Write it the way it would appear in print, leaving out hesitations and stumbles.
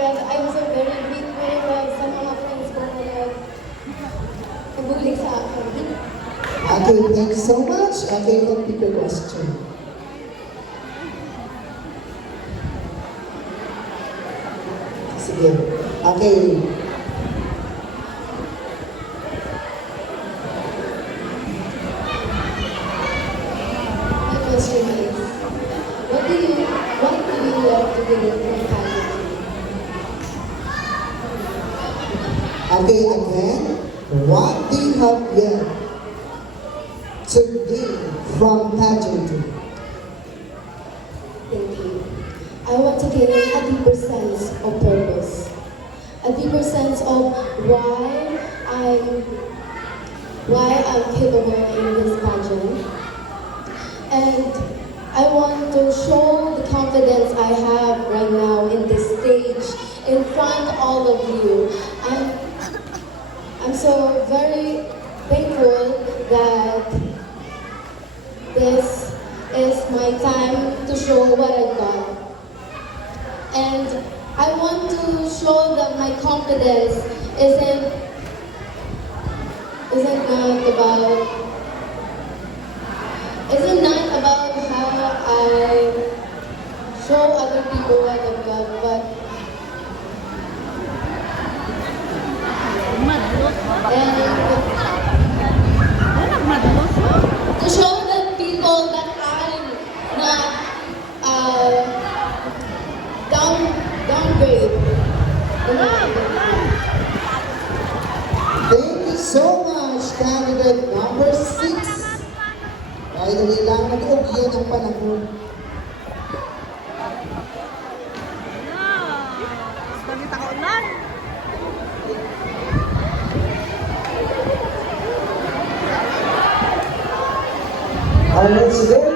because I was a very big winner sa mga friends ko na nagbulig sa akin. Okay, thank you so much. Okay, don't pick your question. Sige. Okay. My question is, what do you love to do from college? Okay, again. What do you have yet to gain from pageantry? Thank you. I want to gain a deeper sense of purpose. A deeper sense of why I'm capable in this pageant. And I want to show the confidence I have right now in this stage in front of all of you. I'm so very thankful that this is my time to show what I got. And I want to show that my confidence isn't not about how I show other people what I've got, but to show the people that I'm not downgrade. Thank you so much, candidate number 6. Dahil kailangan nag-ugyan ng panahon. Balita ka ulan. Let's go.